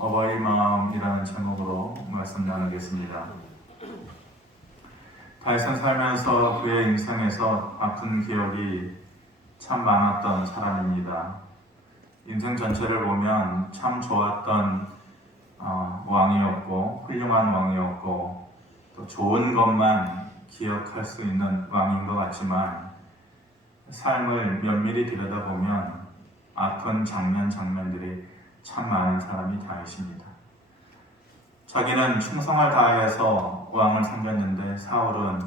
어버이 마음이라는 제목으로 말씀 나누겠습니다. 다윗은 살면서 그의 인생에서 아픈 기억이 참 많았던 사람입니다. 인생 전체를 보면 참 좋았던 왕이었고 훌륭한 왕이었고 또 좋은 것만 기억할 수 있는 왕인 것 같지만 삶을 면밀히 들여다보면 아픈 장면들이 참 많은 사람이 다윗입니다. 자기는 충성을 다해서 왕을 섬겼는데 사울은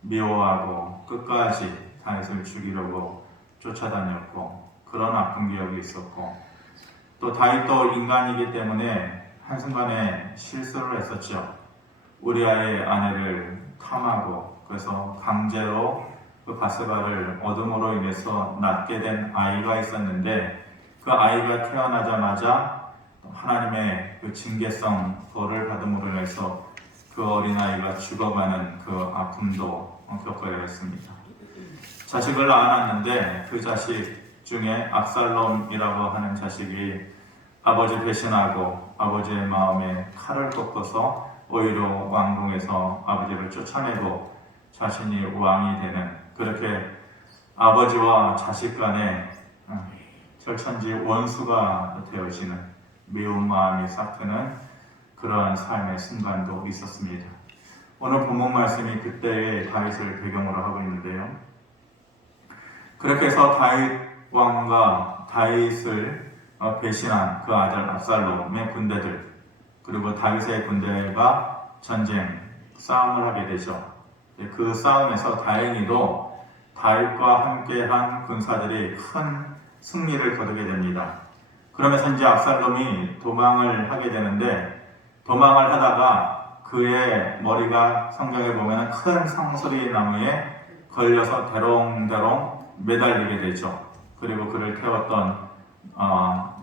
미워하고 끝까지 다윗을 죽이려고 쫓아다녔고 그런 아픈 기억이 있었고 또 다윗도 인간이기 때문에 한순간에 실수를 했었죠. 우리아의 아내를 탐하고 그래서 강제로 그 바세바를 어둠으로 인해서 낳게 된 아이가 있었는데 그 아이가 태어나자마자 하나님의 그 징계성 벌을 받음으로 인해서 그 어린아이가 죽어가는 그 아픔도 겪어야 했습니다. 자식을 낳아놨는데 그 자식 중에 압살롬이라고 하는 자식이 아버지 배신하고 아버지의 마음에 칼을 꺾어서 오히려 왕궁에서 아버지를 쫓아내고 자신이 왕이 되는 그렇게 아버지와 자식 간에 철천지 원수가 되어지는 미운 마음이 싹트는 그러한 삶의 순간도 있었습니다. 오늘 본문 말씀이 그때의 다윗을 배경으로 하고 있는데요. 그렇게 해서 다윗 왕과 다윗을 배신한 그 아들 압살롬의 군대들 그리고 다윗의 군대가 전쟁 싸움을 하게 되죠. 그 싸움에서 다행히도 다윗과 함께한 군사들이 큰 승리를 거두게 됩니다. 그러면서 이제 압살롬이 도망을 하게 되는데 도망을 하다가 그의 머리가 성경에 보면 큰 상수리 나무에 걸려서 대롱대롱 매달리게 되죠. 그리고 그를 태웠던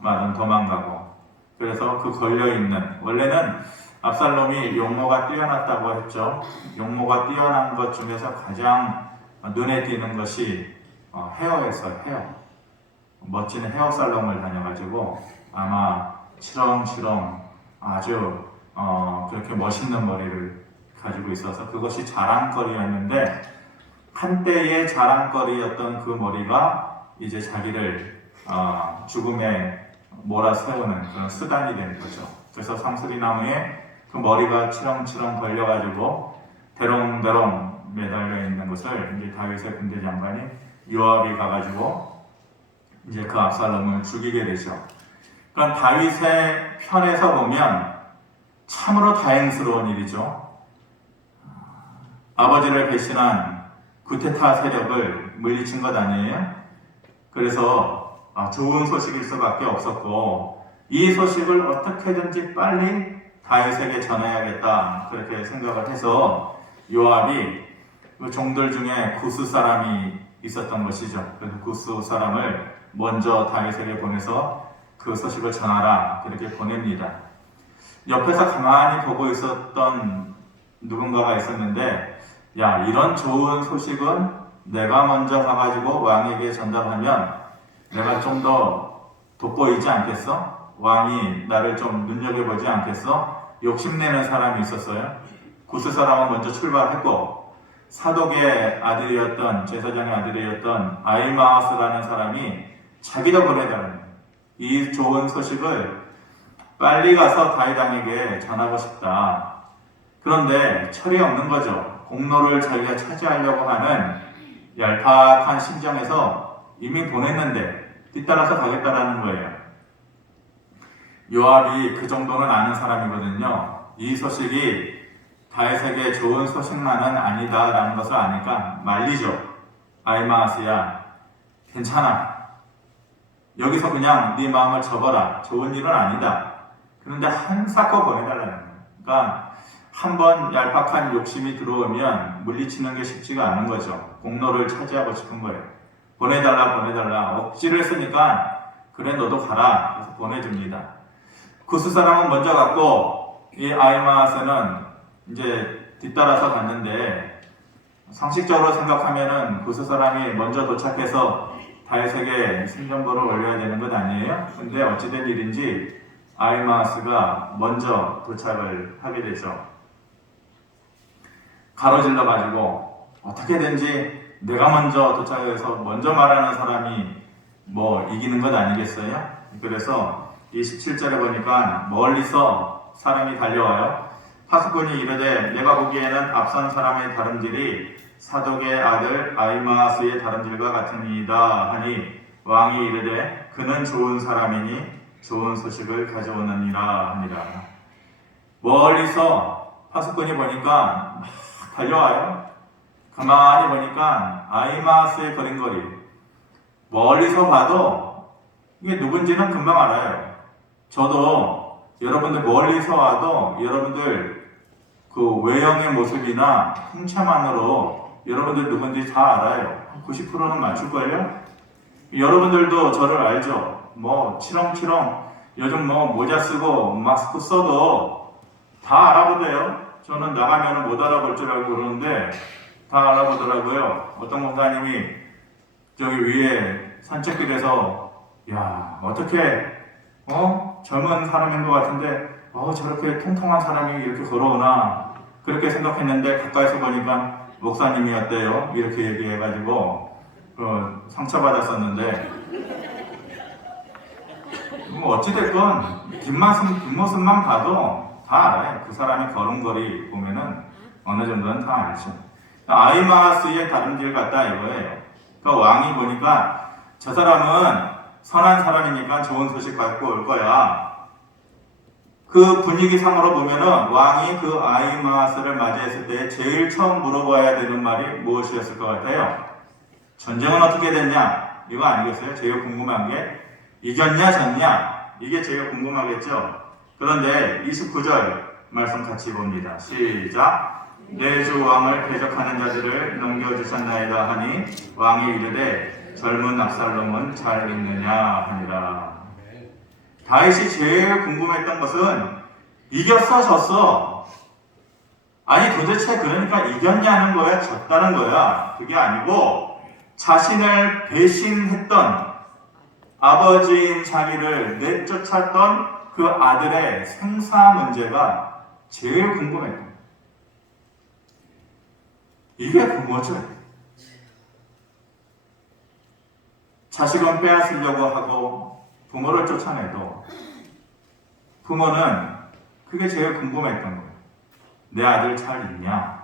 말은 도망가고 그래서 그 걸려있는 원래는 압살롬이 용모가 뛰어났다고 했죠. 용모가 뛰어난 것 중에서 가장 눈에 띄는 것이 헤어였어요. 헤어. 멋진 헤어살롱을 다녀가지고 아마 치렁치렁 아주 그렇게 멋있는 머리를 가지고 있어서 그것이 자랑거리였는데 한때의 자랑거리였던 그 머리가 이제 자기를 죽음에 몰아세우는 그런 수단이 된 거죠. 그래서 상수리나무에 그 머리가 치렁치렁 걸려가지고 대롱대롱 매달려 있는 것을 이제 다윗의 군대 장관이 요압이 가가지고 이제 그 압살롬을 죽이게 되죠. 그럼 다윗의 편에서 보면 참으로 다행스러운 일이죠. 아버지를 배신한 구테타 세력을 물리친 것 아니에요? 그래서 좋은 소식일 수밖에 없었고 이 소식을 어떻게든지 빨리 다윗에게 전해야겠다 그렇게 생각을 해서 요압이 그 종들 중에 구스 사람이 있었던 것이죠. 그래서 구스 사람을 먼저 다윗에게 보내서 그 소식을 전하라 그렇게 보냅니다. 옆에서 가만히 보고 있었던 누군가가 있었는데 야 이런 좋은 소식은 내가 먼저 가가지고 왕에게 전달하면 내가 좀 더 돋보이지 않겠어? 왕이 나를 좀 눈여겨보지 않겠어? 욕심내는 사람이 있었어요. 구스 사람은 먼저 출발했고 사독의 아들이었던 제사장의 아들이었던 아히마아스라는 사람이 자기도 보내달라는 이 좋은 소식을 빨리 가서 다윗 왕에게 전하고 싶다. 그런데 철이 없는 거죠. 공로를 자기가 차지하려고 하는 얄팍한 심정에서 이미 보냈는데 뒤따라서 가겠다라는 거예요. 요압이 그 정도는 아는 사람이거든요. 이 소식이 다윗에게 좋은 소식만은 아니다라는 것을 아니까 말리죠. 아히마아스야 괜찮아. 여기서 그냥 네 마음을 접어라. 좋은 일은 아니다. 그런데 한사코 보내달라는 거예요. 그러니까 한번 얄팍한 욕심이 들어오면 물리치는 게 쉽지가 않은 거죠. 공로를 차지하고 싶은 거예요. 보내달라 억지를 했으니까 그래 너도 가라. 그래서 보내줍니다. 구스 사람은 먼저 갔고 이 아히마아스는 이제 뒤따라서 갔는데 상식적으로 생각하면은 구스 사람이 먼저 도착해서 다윗에게 승전보를 올려야 되는 것 아니에요? 근데 어찌된 일인지 아히마아스가 먼저 도착을 하게 되죠. 가로질러 가지고 어떻게든지 내가 먼저 도착해서 먼저 말하는 사람이 뭐 이기는 것 아니겠어요? 그래서 27절에 보니까 멀리서 사람이 달려와요. 파수꾼이 이르되 내가 보기에는 앞선 사람의 다름질이 사독의 아들 아히마아스의 다름질과 같으니이다 하니 왕이 이르되 그는 좋은 사람이니 좋은 소식을 가져오느니라 하니라. 멀리서 파수꾼이 보니까 막 달려와요. 가만히 보니까 아히마아스의 걸음걸이 멀리서 봐도 이게 누군지는 금방 알아요. 저도 여러분들 멀리서 와도 여러분들 그 외형의 모습이나 풍채만으로 여러분들 누군지 다 알아요. 90%는 맞출걸요? 여러분들도 저를 알죠? 뭐 치렁치렁 요즘 뭐 모자 쓰고 마스크 써도 다 알아보대요. 저는 나가면 못 알아볼 줄 알고 그러는데 다 알아보더라고요. 어떤 목사님이 저기 위에 산책길에서 야 어떻게 젊은 사람인 것 같은데 저렇게 통통한 사람이 이렇게 걸어오나 그렇게 생각했는데 가까이서 보니까 목사님이었대요. 이렇게 얘기해가지고 상처받았었는데 뭐 어찌됐건 뒷모습만 봐도 다 알아요. 그 사람의 걸음걸이 보면은 어느 정도는 다 알죠. 아히마아스의 다름질 같다 이거예요. 그러니까 왕이 보니까 저 사람은 선한 사람이니까 좋은 소식 갖고 올 거야. 그 분위기상으로 보면은 왕이 그 아히마아스를 맞이했을 때 제일 처음 물어봐야 되는 말이 무엇이었을 것 같아요? 전쟁은 어떻게 됐냐? 이거 아니겠어요? 제일 궁금한 게 이겼냐 졌냐? 이게 제일 궁금하겠죠? 그런데 29절 말씀 같이 봅니다. 시작! 내 주 왕을 대적하는 자들을 넘겨주셨나이다 하니 왕이 이르되 젊은 압살롬은 잘 있느냐 하니라. 다윗이 제일 궁금했던 것은 이겼어 졌어? 아니 도대체 그러니까 이겼냐는 거야 졌다는 거야? 그게 아니고 자신을 배신했던 아버지인 자기를 내쫓았던 그 아들의 생사 문제가 제일 궁금했던 거예요. 이게 부모죠. 자식은 빼앗으려고 하고 부모를 쫓아내도 부모는 그게 제일 궁금했던 거예요. 내 아들 잘 있냐?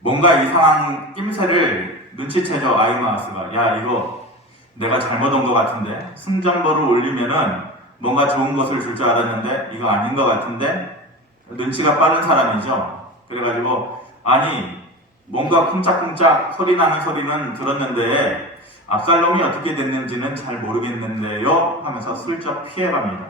뭔가 이상한 낌새를 눈치채죠. 아히마아스가. 야 이거 내가 잘못 온 것 같은데 승전보를 올리면은 뭔가 좋은 것을 줄 줄 알았는데 이거 아닌 것 같은데 눈치가 빠른 사람이죠. 그래가지고 아니 뭔가 쿵짝쿵짝 소리 나는 소리는 들었는데 압살롬이 어떻게 됐는지는 잘 모르겠는데요 하면서 슬쩍 피해갑니다.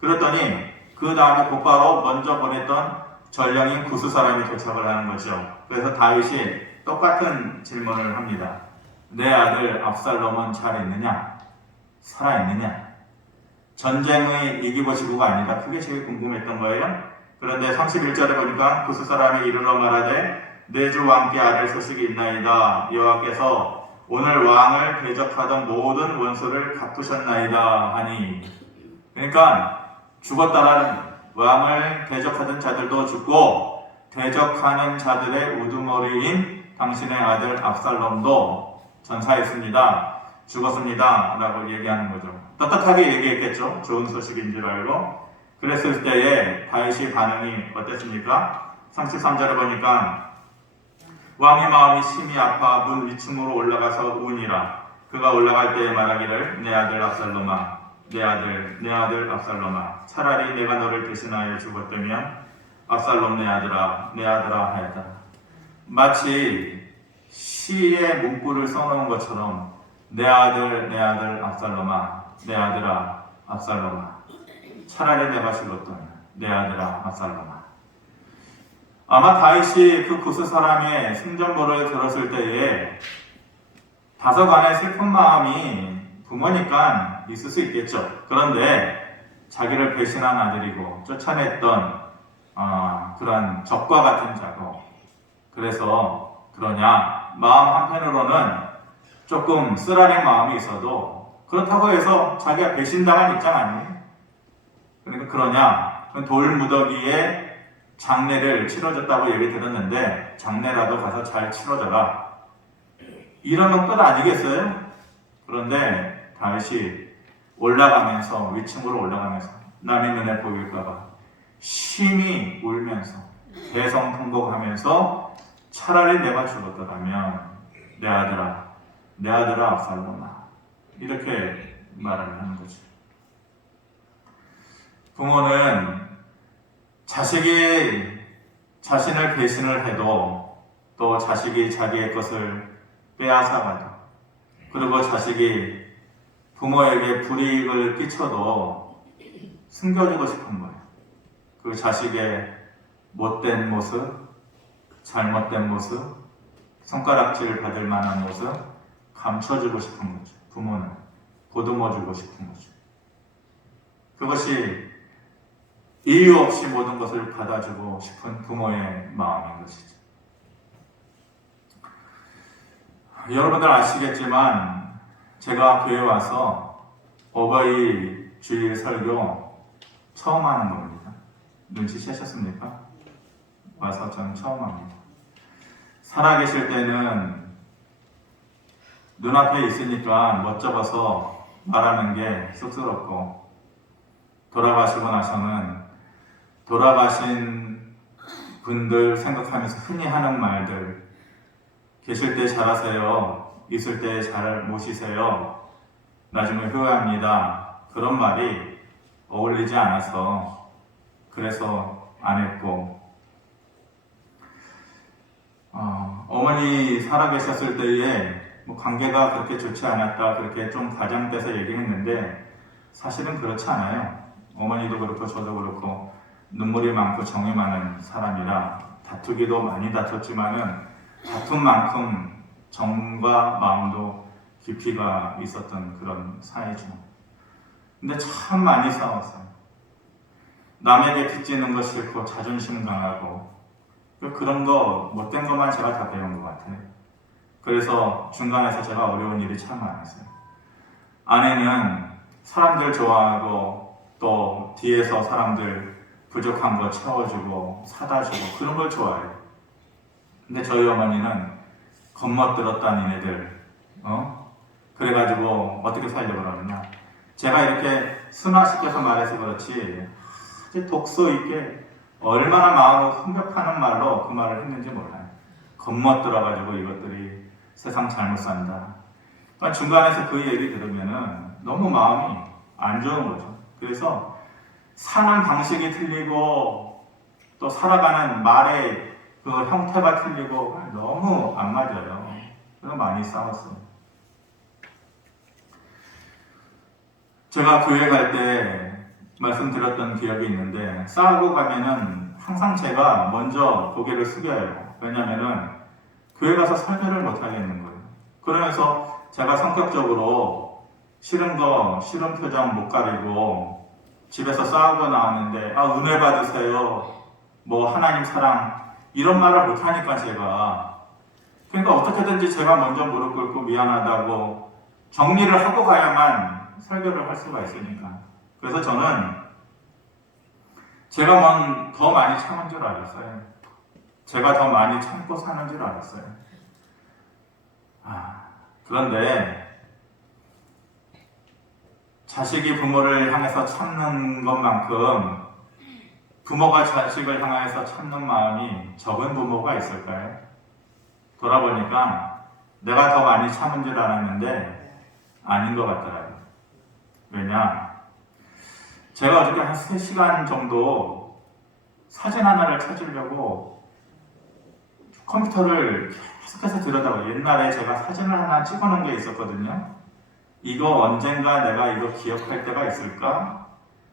그랬더니 그 다음에 곧바로 먼저 보냈던 전령인 구스 사람이 도착을 하는 거죠. 그래서 다윗이 똑같은 질문을 합니다. 내 아들 압살롬은 잘 있느냐? 살아있느냐? 전쟁의 이기고 지고가 아니다. 그게 제일 궁금했던 거예요. 그런데 31절에 보니까 구스 사람이 이르러 말하되 내 주 왕께 아들 소식이 있나이다. 여호와께서 오늘 왕을 대적하던 모든 원수를 갚으셨나이다 하니. 그러니까 죽었다라는 왕을 대적하던 자들도 죽고 대적하는 자들의 우두머리인 당신의 아들 압살롬도 전사했습니다. 죽었습니다. 라고 얘기하는 거죠. 떳떳하게 얘기했겠죠. 좋은 소식인 줄 알고. 그랬을 때에 다윗의 반응이 어땠습니까? 33절에 보니까 왕의 마음이 심히 아파 문 위층으로 올라가서 우니라. 그가 올라갈 때에 말하기를 내 아들 압살롬아 내 아들 압살롬아 차라리 내가 너를 대신하여 죽었다면 압살롬 내 아들아 하였다. 마치 시의 문구를 써놓은 것처럼 내 아들 압살롬아 내 아들아 압살롬아 차라리 내가 죽었던 내 아들아 압살롬아. 아마 다윗이 그 구스 사람의 승전보를 들었을 때에 다소간의 슬픈 마음이 부모니까 있을 수 있겠죠. 그런데 자기를 배신한 아들이고 쫓아냈던 그런 적과 같은 자고 그래서 그러냐 마음 한편으로는 조금 쓰라린 마음이 있어도 그렇다고 해서 자기가 배신당한 입장 아니에요? 그러니까 그러냐? 돌무더기에 장례를 치러줬다고 얘기 들었는데 장례라도 가서 잘 치러져라. 이러면 끝 아니겠어요? 그런데 다윗이 올라가면서 위층으로 올라가면서 남의 눈에 보일까봐 심히 울면서 대성통곡하면서 차라리 내가 죽었더라면 내 아들아 압살롬아 이렇게 말을 하는 거죠. 부모는 자식이 자신을 배신을 해도 또 자식이 자기의 것을 빼앗아가도 그리고 자식이 부모에게 불이익을 끼쳐도 숨겨주고 싶은 거예요. 그 자식의 못된 모습, 잘못된 모습, 손가락질 받을 만한 모습 감춰주고 싶은 거죠. 부모는 보듬어주고 싶은 거죠. 그것이 이유 없이 모든 것을 받아주고 싶은 부모의 마음인 것이죠. 여러분들 아시겠지만 제가 교회 와서 어버이 주일 설교 처음 하는 겁니다. 눈치채셨습니까? 와서 저는 처음 합니다. 살아계실 때는 눈앞에 있으니까 멋쩍어서 말하는 게 쑥스럽고 돌아가시고 나서는 돌아가신 분들 생각하면서 흔히 하는 말들 계실 때 잘하세요. 있을 때 잘 모시세요. 나중에 후회합니다. 그런 말이 어울리지 않아서 그래서 안 했고 어머니 살아계셨을 때에 관계가 그렇게 좋지 않았다 그렇게 좀 과장돼서 얘기했는데 사실은 그렇지 않아요. 어머니도 그렇고 저도 그렇고 눈물이 많고 정이 많은 사람이라 다투기도 많이 다퉜지만은 다툰 만큼 정과 마음도 깊이가 있었던 그런 사이죠. 근데 참 많이 싸웠어요. 남에게 빚지는 거 싫고 자존심 강하고 그런 거 못된 것만 제가 다 배운 것 같아요. 그래서 중간에서 제가 어려운 일이 참 많았어요. 아내는 사람들 좋아하고 또 뒤에서 사람들 부족한 거 채워주고 사다 주고 그런 걸 좋아해요. 근데 저희 어머니는 겉멋들었다 니네들 그래가지고 어떻게 살려고 그러느냐. 제가 이렇게 순화시켜서 말해서 그렇지 아주 독소 있게 얼마나 마음을 훈격하는 말로 그 말을 했는지 몰라요. 겉멋들어가지고 이것들이 세상 잘못 산다. 그러니까 중간에서 그 얘기 들으면은 너무 마음이 안 좋은 거죠. 그래서 사는 방식이 틀리고 또 살아가는 말의 그 형태가 틀리고 너무 안 맞아요. 그래서 많이 싸웠어요. 제가 교회 갈 때 말씀드렸던 기억이 있는데 싸우고 가면은 항상 제가 먼저 고개를 숙여요. 왜냐면은 교회 가서 설교를 못 하겠는 거예요. 그러면서 제가 성격적으로 싫은 표정 못 가리고 집에서 싸우고 나왔는데 은혜 받으세요. 하나님 사랑 이런 말을 못 하니까 제가 그러니까 어떻게든지 제가 먼저 무릎 꿇고 미안하다고 정리를 하고 가야만 설교를 할 수가 있으니까. 그래서 저는 제가 더 많이 참은 줄 알았어요. 제가 더 많이 참고 사는 줄 알았어요. 그런데 자식이 부모를 향해서 참는 것만큼 부모가 자식을 향해서 참는 마음이 적은 부모가 있을까요? 돌아보니까 내가 더 많이 참은 줄 알았는데 아닌 것 같더라고요. 왜냐? 제가 어저께 한 3시간 정도 사진 하나를 찾으려고 컴퓨터를 계속해서 들여다봐요. 옛날에 제가 사진을 하나 찍어놓은 게 있었거든요. 이거 언젠가 내가 이거 기억할 때가 있을까?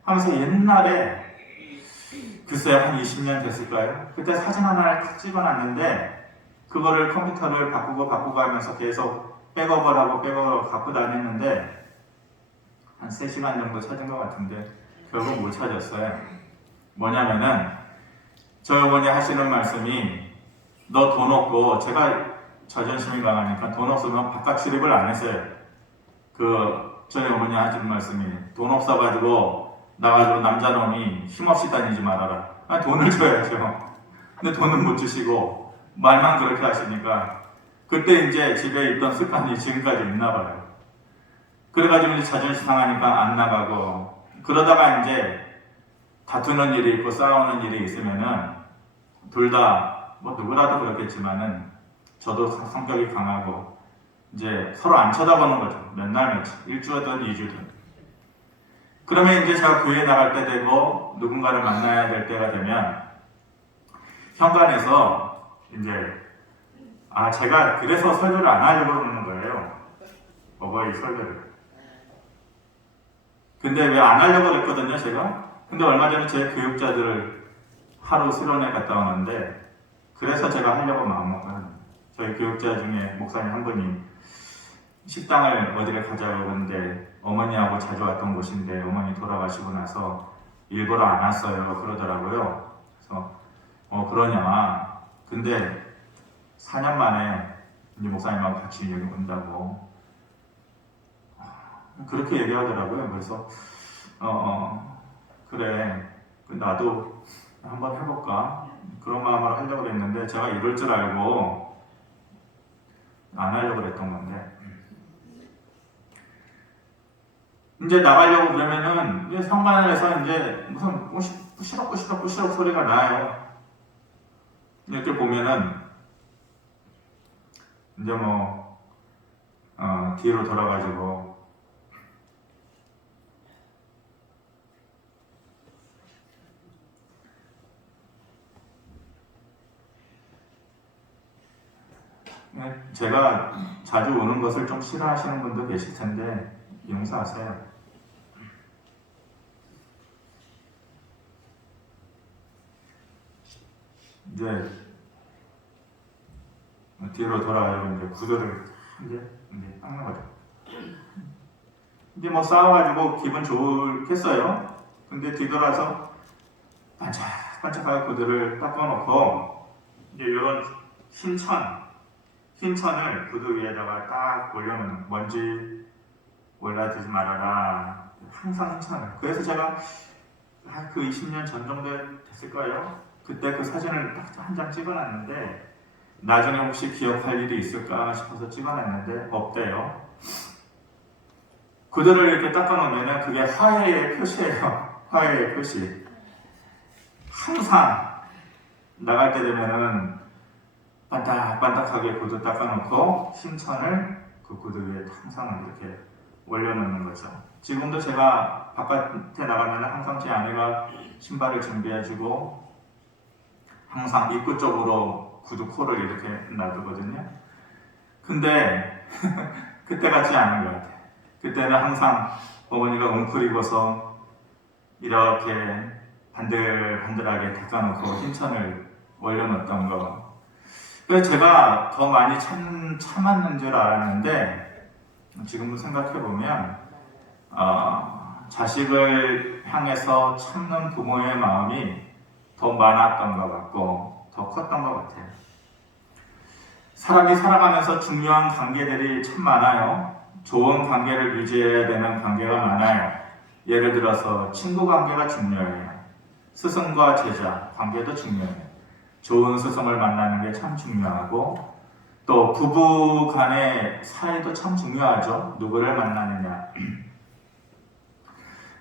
하면서 옛날에 글쎄요 한 20년 됐을까요? 그때 사진 하나를 탁 찍어놨는데 그거를 컴퓨터를 바꾸고 하면서 계속 백업을 하고 갖고 다녔는데 한 3시간 정도 찾은 것 같은데 결국 못 찾았어요. 뭐냐면은 저희 어머니 하시는 말씀이 너 돈 없고 제가 자존심이 강하니까 돈 없으면 바깥 출입을 안 했어요. 그 저희 어머니 하시는 말씀이 돈 없어가지고 나가지고 남자놈이 힘없이 다니지 말아라. 아니, 돈을 줘야죠. 근데 돈은 못 주시고 말만 그렇게 하시니까 그때 이제 집에 있던 습관이 지금까지 있나 봐요. 그래가지고 이제 자존심 상하니까 안 나가고 그러다가 이제 다투는 일이 있고 싸우는 일이 있으면은 둘 다 뭐 누구라도 그렇겠지만은 저도 성격이 강하고 이제 서로 안 쳐다보는 거죠. 몇 날 며칠, 일주든 이주든. 그러면 이제 제가 교회 나갈 때 되고 누군가를 만나야 될 때가 되면 현관에서 이제 제가 그래서 설교를 안 하려고 그러는 거예요. 어버이 설교를. 근데 왜 안 하려고 그랬거든요, 제가? 근데 얼마 전에 제 교육자들을 하루 수련회 갔다 왔는데 그래서 제가 하려고 마음먹었거든요. 저희 교육자 중에 목사님 한 분이 식당을 어디를 가자고 그러는데 어머니하고 자주 왔던 곳인데 어머니 돌아가시고 나서 일부러 안 왔어요 그러더라고요. 그래서 그러냐. 근데 4년 만에 이제 목사님하고 같이 여기 온다고 그렇게 얘기하더라고요. 그래서 그래 나도 한번 해볼까 그런 마음으로 하려고 했는데 제가 이럴 줄 알고 안 하려고 그랬던 건데 이제 나가려고 그러면은 이제 성관에서 이제 무슨 꾸시럭 소리가 나요. 이렇게 보면은 이제 뒤로 돌아가지고 제가 자주 오는 것을 좀 싫어하시는 분도 계실 텐데 용서하세요. 이제 뒤로 돌아가지고 이제 구두를 이제 닦는 거죠. 이제 싸워가지고 기분 좋겠어요. 근데 뒤돌아서 반짝반짝하게 구두를 닦아놓고 이제 이런 흰천을 구두 위에다가 딱 올려놓는 먼지 올라두지 말아라. 항상 흰천을. 그래서 제가 그 20년 전 정도 됐을 거예요. 그때 그 사진을 딱 한 장 찍어놨는데 나중에 혹시 기억할 일이 있을까 싶어서 찍어놨는데 없대요. 구두를 이렇게 닦아놓으면 그게 화해의 표시예요. 화해의 표시. 항상 나갈 때 되면은 반딱반딱하게 구두 닦아놓고 흰천을 그 구두 위에 항상 이렇게 올려놓는 거죠. 지금도 제가 바깥에 나가면 항상 제 아내가 신발을 준비해주고 항상 입구 쪽으로 구두 콜을 이렇게 놔두거든요. 근데 그때 같지 않은 것 같아요. 그때는 항상 어머니가 웅크리고서 이렇게 반들반들하게 닦아놓고 흰천을 올려놓던 거. 그래서 제가 더 많이 참았는 줄 알았는데 지금 생각해보면 자식을 향해서 참는 부모의 마음이 더 많았던 것 같고 더 컸던 것 같아요. 사람이 살아가면서 중요한 관계들이 참 많아요. 좋은 관계를 유지해야 되는 관계가 많아요. 예를 들어서 친구 관계가 중요해요. 스승과 제자 관계도 중요해요. 좋은 스승을 만나는 게 참 중요하고 또 부부 간의 사이도 참 중요하죠. 누구를 만나느냐.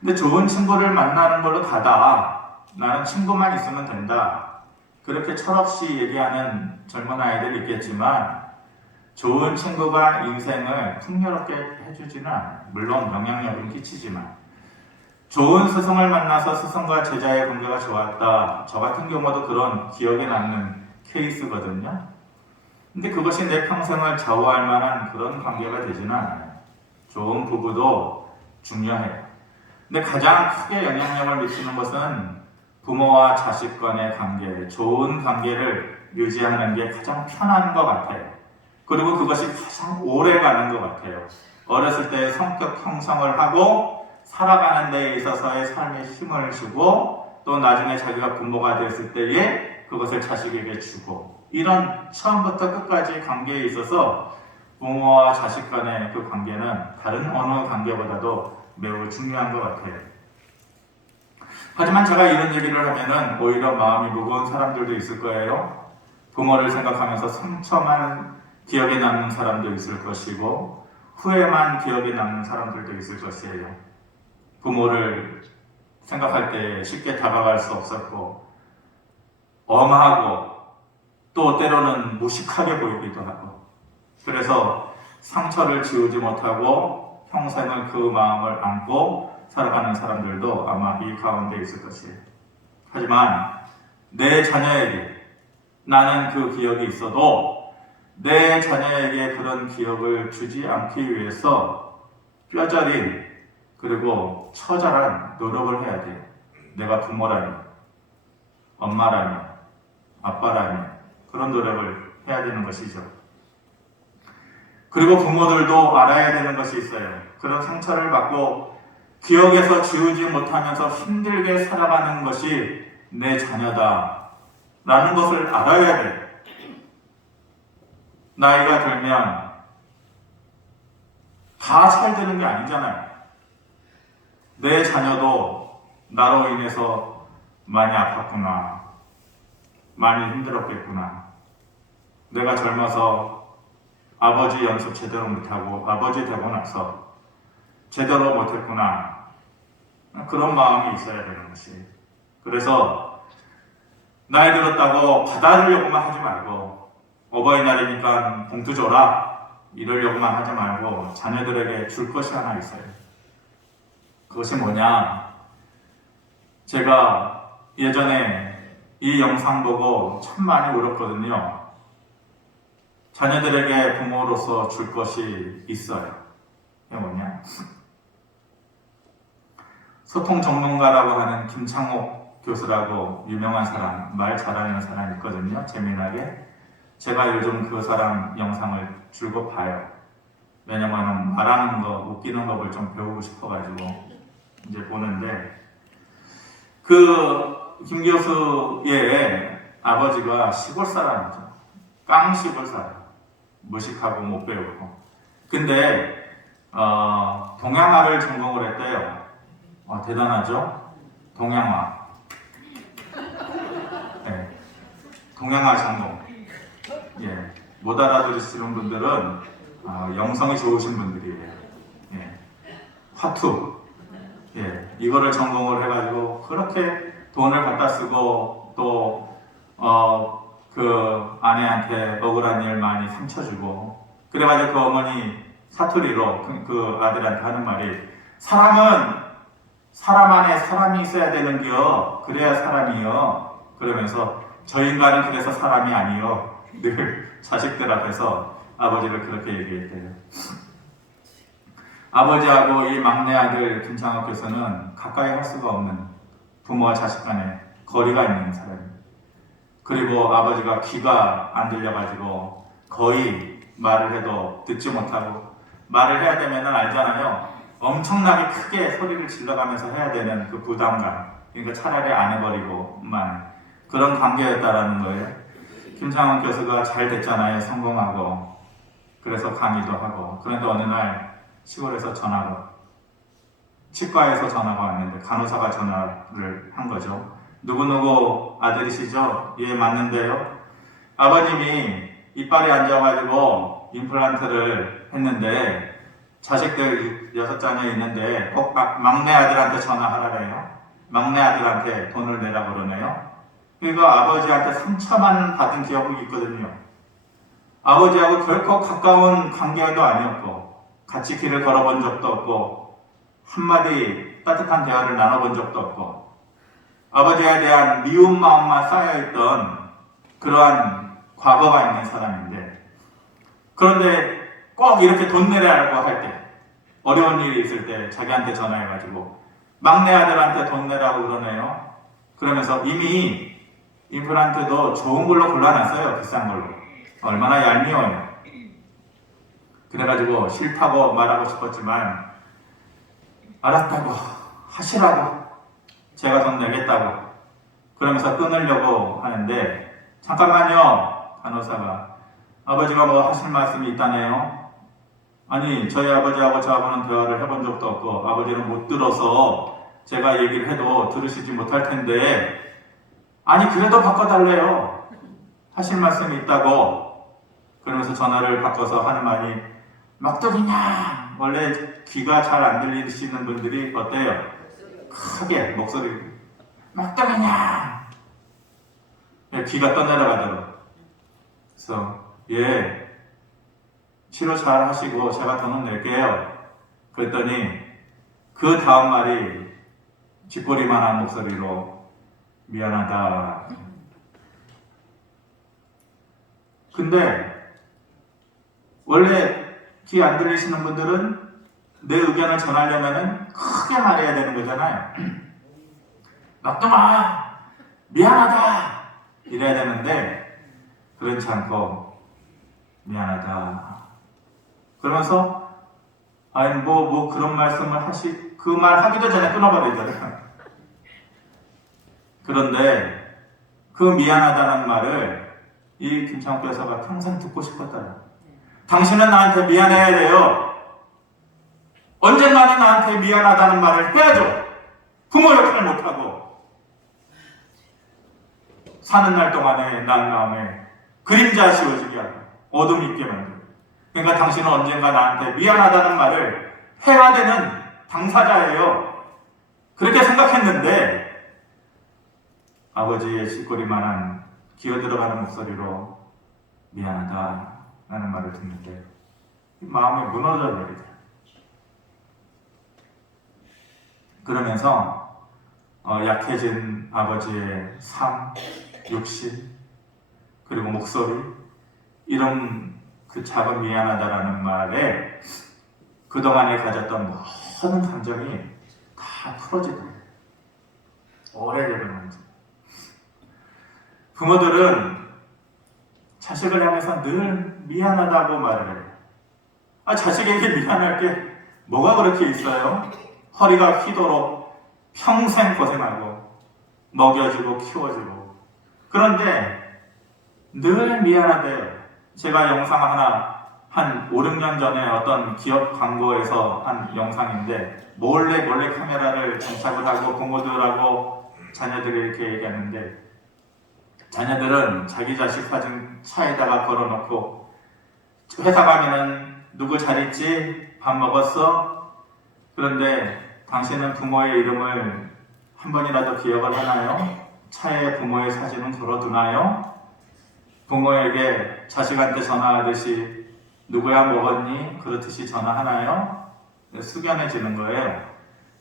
근데 좋은 친구를 만나는 걸로 다다. 나는 친구만 있으면 된다. 그렇게 철없이 얘기하는 젊은 아이들이 있겠지만 좋은 친구가 인생을 풍요롭게 해주지는 않아요. 물론 영향력은 끼치지만 좋은 스승을 만나서 스승과 제자의 관계가 좋았다. 저 같은 경우도 그런 기억에 남는 케이스거든요. 근데 그것이 내 평생을 좌우할 만한 그런 관계가 되지는 않아요. 좋은 부부도 중요해요. 근데 가장 크게 영향력을 미치는 것은 부모와 자식 간의 관계, 좋은 관계를 유지하는 게 가장 편한 것 같아요. 그리고 그것이 가장 오래 가는 것 같아요. 어렸을 때 성격 형성을 하고 살아가는 데 있어서의 삶에 힘을 주고 또 나중에 자기가 부모가 됐을 때에 그것을 자식에게 주고 이런 처음부터 끝까지 관계에 있어서 부모와 자식 간의 그 관계는 다른 어느 관계보다도 매우 중요한 것 같아요. 하지만 제가 이런 얘기를 하면은 오히려 마음이 무거운 사람들도 있을 거예요. 부모를 생각하면서 상처만 기억에 남는 사람도 있을 것이고 후회만 기억에 남는 사람들도 있을 것이에요. 부모를 생각할 때 쉽게 다가갈 수 없었고 엄하고 또 때로는 무식하게 보이기도 하고 그래서 상처를 지우지 못하고 평생을 그 마음을 안고 살아가는 사람들도 아마 이 가운데 있을 것이에요. 하지만 내 자녀에게 나는 그 기억이 있어도 내 자녀에게 그런 기억을 주지 않기 위해서 뼈저린 그리고 처절한 노력을 해야 돼요. 내가 부모라니, 엄마라니, 아빠라니 그런 노력을 해야 되는 것이죠. 그리고 부모들도 알아야 되는 것이 있어요. 그런 상처를 받고 기억에서 지우지 못하면서 힘들게 살아가는 것이 내 자녀다 라는 것을 알아야 돼요. 나이가 들면 다 잘 되는 게 아니잖아요. 내 자녀도 나로 인해서 많이 아팠구나, 많이 힘들었겠구나, 내가 젊어서 아버지 연습 제대로 못하고 아버지 되고 나서 제대로 못했구나, 그런 마음이 있어야 되는 것이. 그래서 나이 들었다고 받아주려고만 하지 말고 어버이날이니까 봉투 줘라 이러려고만 하지 말고 자녀들에게 줄 것이 하나 있어요. 그것이 뭐냐? 제가 예전에 이 영상 보고 참 많이 울었거든요. 자녀들에게 부모로서 줄 것이 있어요. 그게 뭐냐? 소통 전문가라고 하는 김창옥 교수라고 유명한 사람, 말 잘하는 사람이 있거든요. 재미나게. 제가 요즘 그 사람 영상을 줄곧 봐요. 왜냐면 말하는 거, 웃기는 법을 좀 배우고 싶어가지고 이제 보는데 그 김 교수의 아버지가 시골 사람이죠. 깡시골 사람. 무식하고 못 배우고. 근데 동양화를 전공을 했대요. 대단하죠? 동양화. 네. 동양화 전공. 예. 못 알아들으시는 분들은 영성이 좋으신 분들이에요. 예. 화투. 예. 이거를 전공을 해가지고 그렇게 돈을 갖다 쓰고 또 그 아내한테 억울한 일 많이 상처 주고 그래가지고 그 어머니 사투리로 그 아들한테 하는 말이 사람은 사람 안에 사람이 있어야 되는겨 그래야 사람이요 그러면서 저 인간은 그래서 사람이 아니요 늘 자식들 앞에서 아버지를 그렇게 얘기했대요. 아버지하고 이 막내 아들 김창욱 교수는 가까이 할 수가 없는 부모와 자식 간에 거리가 있는 사람입니다. 그리고 아버지가 귀가 안 들려가지고 거의 말을 해도 듣지 못하고 말을 해야 되면 알잖아요. 엄청나게 크게 소리를 질러가면서 해야 되는 그 부담감. 그러니까 차라리 안 해버리고만 그런 관계였다라는 거예요. 김창원 교수가 잘 됐잖아요. 성공하고. 그래서 강의도 하고. 그런데 어느 날 시골에서 전화가 치과에서 전화가 왔는데 간호사가 전화를 한 거죠. 누구누구 아들이시죠? 예, 맞는데요. 아버님이 이빨에 앉아가지고 임플란트를 했는데 자식들 6자녀 있는데 꼭 막내 아들한테 전화하라래요. 막내 아들한테 돈을 내라 그러네요. 그러니까 아버지한테 상처만 받은 기억이 있거든요. 아버지하고 결코 가까운 관계도 아니었고 같이 길을 걸어본 적도 없고 한마디 따뜻한 대화를 나눠본 적도 없고 아버지에 대한 미운 마음만 쌓여있던 그러한 과거가 있는 사람인데 그런데 꼭 이렇게 돈 내라고 할 때 어려운 일이 있을 때 자기한테 전화해가지고 막내 아들한테 돈 내라고 그러네요. 그러면서 이미 임플란트도 좋은 걸로 골라놨어요. 비싼 걸로. 얼마나 얄미워요. 그래가지고 싫다고 말하고 싶었지만 알았다고 하시라고 제가 돈 내겠다고 그러면서 끊으려고 하는데 잠깐만요. 간호사가 아버지가 뭐 하실 말씀이 있다네요. 아니 저희 아버지하고 저하고는 대화를 해본 적도 없고 아버지는 못 들어서 제가 얘기를 해도 들으시지 못할 텐데 아니 그래도 바꿔달래요. 하실 말씀이 있다고. 그러면서 전화를 바꿔서 하는 말이 막둥이냐. 원래 귀가 잘 안 들리시는 분들이 어때요? 크게 목소리 막둥이냐. 귀가 떠내려가더라고요. 그래서 예 치료 잘 하시고 제가 돈은 낼게요. 그랬더니 그 다음 말이 쥐꼬리만한 목소리로 미안하다. 근데 원래 귀 안 들리시는 분들은 내 의견을 전하려면 크게 말해야 되는 거잖아요. 막둥아 미안하다 이래야 되는데 그렇지 않고 미안하다 그러면서 아니 뭐 그런 말씀을 그 말 하기도 전에 끊어버리잖아요. 그런데 그 미안하다는 말을 이 김창욱 교사가 평생 듣고 싶었다. 당신은 나한테 미안해야 돼요. 언젠가는 나한테 미안하다는 말을 해야죠. 부모 역할 못하고 사는 날 동안에 난 마음에 그림자 씌워지게 하고 어둠 있게 만들고 그러니까 당신은 언젠가 나한테 미안하다는 말을 해야 되는 당사자예요. 그렇게 생각했는데 아버지의 쥐꼬리만한 기어들어가는 목소리로 미안하다라는 말을 듣는데 마음이 무너져 버리죠. 그러면서 약해진 아버지의 삶, 육신, 그리고 목소리 이런 그 작은 미안하다라는 말에 그동안에 가졌던 모든 감정이 다 풀어지고 오래되는 부모들은 자식을 향해서 늘 미안하다고 말을 해요. 자식에게 미안할 게 뭐가 그렇게 있어요? 허리가 휘도록 평생 고생하고 먹여주고 키워주고 그런데 늘 미안하대요. 제가 영상 하나 한 5, 6년 전에 어떤 기업 광고에서 한 영상인데 몰래 카메라를 장착을 하고 부모들하고 자녀들이 이렇게 얘기하는데 자녀들은 자기 자식 사진 차에다가 걸어놓고 회사 가면은 누구 잘 있지? 밥 먹었어? 그런데 당신은 부모의 이름을 한 번이라도 기억을 하나요? 차에 부모의 사진은 걸어두나요? 부모에게 자식한테 전화하듯이 누구야 먹었니? 그렇듯이 전화하나요? 숙연해지는 거예요.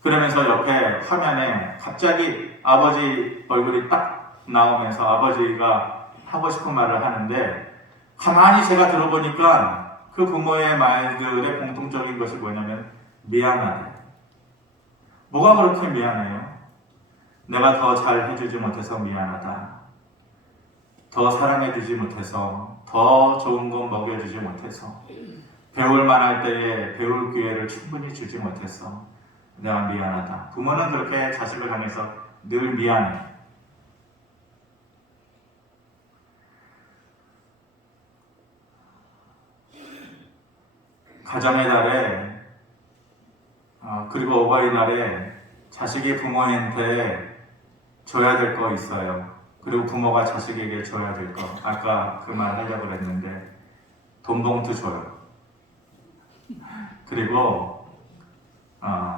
그러면서 옆에 화면에 갑자기 아버지 얼굴이 딱 나오면서 아버지가 하고 싶은 말을 하는데 가만히 제가 들어보니까 그 부모의 말들의 공통적인 것이 뭐냐면 미안하다. 뭐가 그렇게 미안해요? 내가 더 잘 해주지 못해서 미안하다. 더 사랑해주지 못해서, 더 좋은 거 먹여주지 못해서, 배울 만할 때에 배울 기회를 충분히 주지 못해서 내가 미안하다. 부모는 그렇게 자식을 향해서 늘 미안해. 가정의 달에 그리고 어버이날에 자식이 부모한테 줘야 될 거 있어요. 그리고 부모가 자식에게 줘야 될 거. 아까 그 말 하려고 했는데 돈 봉투 줘요. 그리고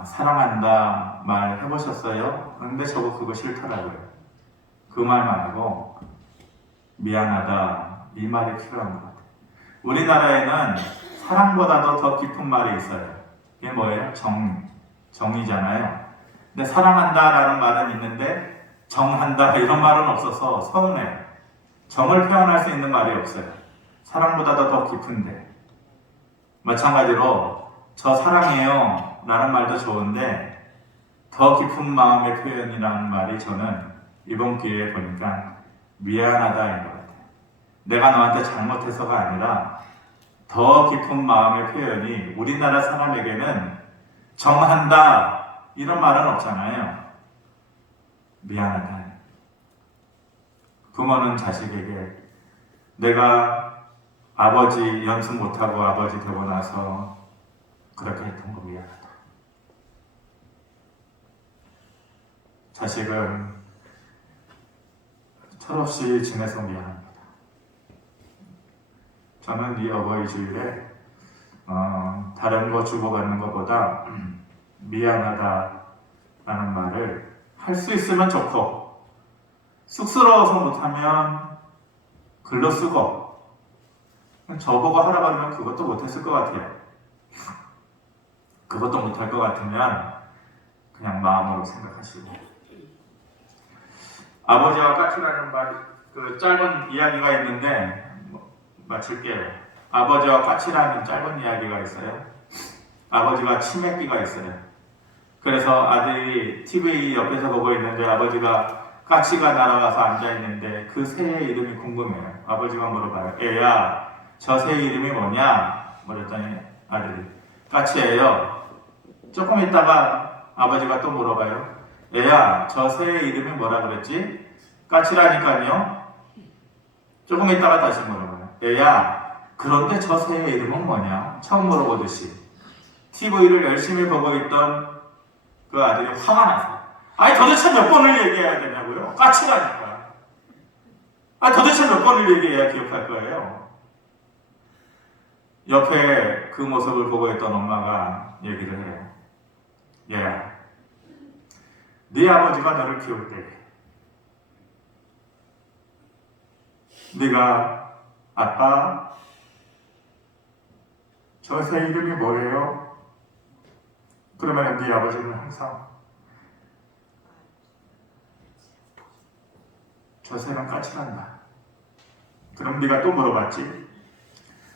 사랑한다 말 해보셨어요? 근데 저거 그거 싫더라고요. 그 말 말고 미안하다 이 말이 필요한 것 같아요. 우리나라에는 사랑보다도 더 깊은 말이 있어요. 이게 뭐예요? 정이잖아요. 근데 사랑한다라는 말은 있는데 정한다 이런 말은 없어서 서운해요. 정을 표현할 수 있는 말이 없어요. 사랑보다도 더 깊은데 마찬가지로 저 사랑해요 라는 말도 좋은데 더 깊은 마음의 표현이라는 말이 저는 이번 기회에 보니까 미안하다인 것 같아요. 내가 너한테 잘못해서가 아니라 더 깊은 마음의 표현이 우리나라 사람에게는 정한다 이런 말은 없잖아요. 미안하다. 부모는 자식에게 내가 아버지 연습 못하고 아버지 되고 나서 그렇게 했던 거 미안하다. 자식은 철없이 지내서 미안합니다. 저는 이 어버이 주일에 다른 거 주고받는 것보다 미안하다라는 말을 할 수 있으면 좋고, 쑥스러워서 못하면 글로 쓰고, 저보고 하라고 하면 그것도 못했을 것 같아요. 그것도 못할 것 같으면 그냥 마음으로 생각하시고. 아버지와 까치라는 그 짧은 이야기가 있는데 마칠게요. 아버지와 까치라는 짧은 이야기가 있어요. 아버지가 치매기가 있어요. 그래서 아들이 TV 옆에서 보고 있는데 아버지가 까치가 날아가서 앉아있는데 그 새의 이름이 궁금해요. 아버지가 물어봐요. 애야, 저 새 이름이 뭐냐? 그랬더니 아들이 까치예요. 조금 있다가 아버지가 또 물어봐요. 애야, 저 새의 이름이 뭐라 그랬지? 까치라니까요. 조금 있다가 다시 물어봐요. 애야, 그런데 저 새의 이름은 뭐냐? 처음 물어보듯이. TV를 열심히 보고 있던 그 아들이 화가 나서, 아니 도대체 몇 번을 얘기해야 되냐고요? 까치라니까. 아니 도대체 몇 번을 얘기해야 기억할 거예요? 옆에 그 모습을 보고 있던 엄마가 얘기를 해요. 얘야, 네 아버지가 너를 키울 때 네가 아빠, 저 새 이름이 뭐예요? 그러면 네 아버지는 항상 저 새는 까칠한다. 그럼 네가 또 물어봤지?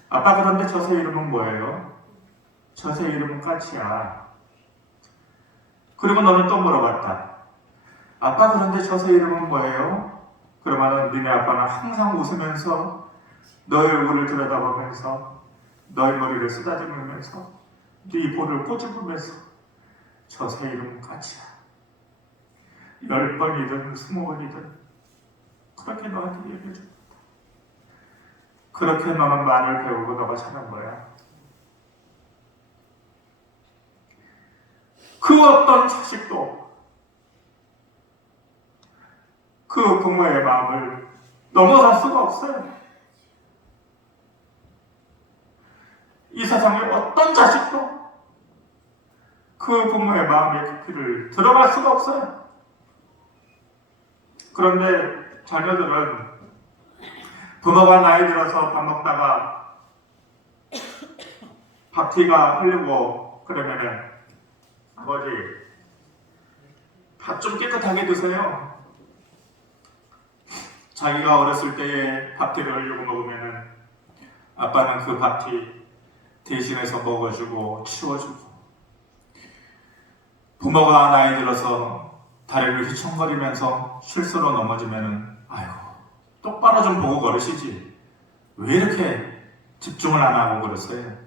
아빠, 그런데 저 새 이름은 뭐예요? 저 새 이름은 까치야. 그리고 너는 또 물어봤다. 아빠, 그런데 저 새 이름은 뭐예요? 그러면은 니네 아빠는 항상 웃으면서 너의 얼굴을 들여다보면서 너의 머리를 쓰다듬으면서 네 볼을 꼬집으면서 저 새 이름은 까치야. 10번이든 20번이든 그렇게 너한테 얘기해줘. 그렇게 너는 말을 배우고 너가 자란 거야. 그 어떤 자식도 그 부모의 마음을 넘어설 수가 없어요. 이 세상에 어떤 자식도 그 부모의 마음의 깊이를 들어갈 수가 없어요. 그런데 자녀들은 부모가 나이 들어서 밥 먹다가 밥티가 흘리고 그러면은 아버지, 밥 좀 깨끗하게 드세요. 자기가 어렸을 때에 밥티를 흘리고 먹으면은 아빠는 그 밥티 대신해서 먹어주고 치워주고, 부모가 나이 들어서 다리를 휘청거리면서 실수로 넘어지면은 아이고, 똑바로 좀 보고 걸으시지. 왜 이렇게 집중을 안 하고 그러세요?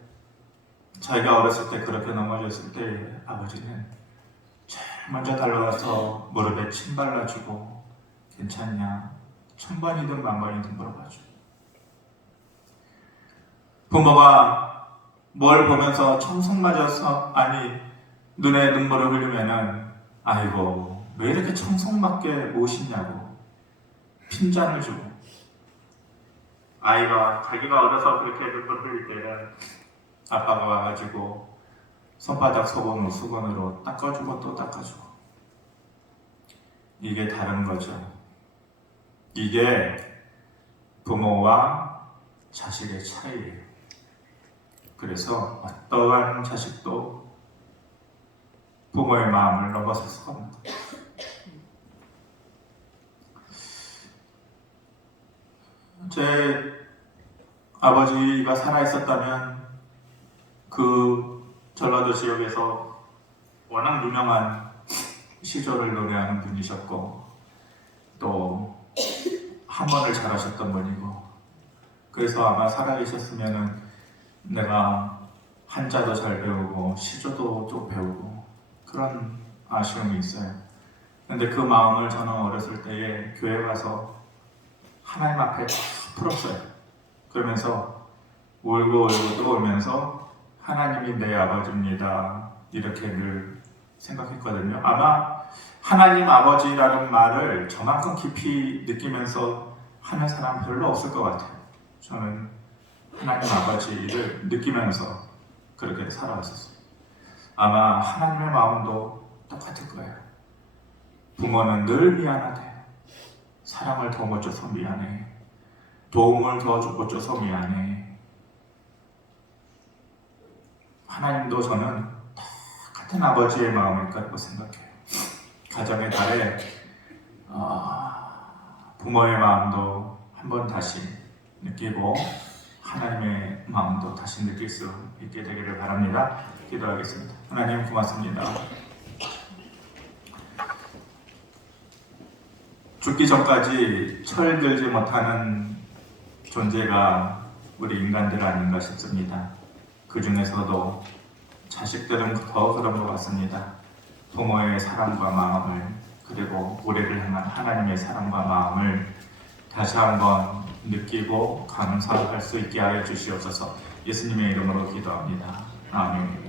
자기가 어렸을 때 그렇게 넘어졌을 때 아버지는 제일 먼저 달려가서 무릎에 침 발라주고 괜찮냐? 1000번이든 10,000번이든 물어봐주고, 부모가 뭘 보면서 청송 맞아서 아니 눈에 눈물을 흘리면은 아이고 왜 이렇게 청송맞게 우시냐고 핀잔을 주고, 아이가 자기가 어려서 그렇게 눈물 흘릴 때는 아빠가 와가지고 손바닥 수건으로 닦아주고 또 닦아주고. 이게 다른 거죠. 이게 부모와 자식의 차이예요. 그래서 어떠한 자식도 부모의 마음을 넘어설 수가 없는 거예요. 제 아버지가 살아있었다면 그 전라도 지역에서 워낙 유명한 시조를 노래하는 분이셨고 또 한번을 잘하셨던 분이고, 그래서 아마 살아계셨으면은 내가 한자도 잘 배우고 시조도 좀 배우고 그런 아쉬움이 있어요. 근데 그 마음을 저는 어렸을 때에 교회 가서 하나님 앞에 풀었어요. 그러면서 울고 또 울면서 하나님이 내 아버지입니다. 이렇게 늘 생각했거든요. 아마 하나님 아버지라는 말을 저만큼 깊이 느끼면서 하는 사람 별로 없을 것 같아요. 저는 하나님 아버지를 느끼면서 그렇게 살아왔었어요. 아마 하나님의 마음도 똑같을 거예요. 부모는 늘 미안하대. 사랑을 더 못 줘서 미안해. 도움을 더 못 줘서 미안해. 하나님도 저는 똑같은 아버지의 마음일 거라고 생각해요. 가정의 달에 부모의 마음도 한번 다시 느끼고 하나님의 마음도 다시 느낄 수 있게 되기를 바랍니다. 기도하겠습니다. 하나님 고맙습니다. 죽기 전까지 철들지 못하는 존재가 우리 인간들 아닌가 싶습니다. 그 중에서도 자식들은 더 그런 것 같습니다. 부모의 사랑과 마음을, 그리고 우리를 향한 하나님의 사랑과 마음을 다시 한번 느끼고 감사할 수 있게 하여 주시옵소서. 예수님의 이름으로 기도합니다. 아멘.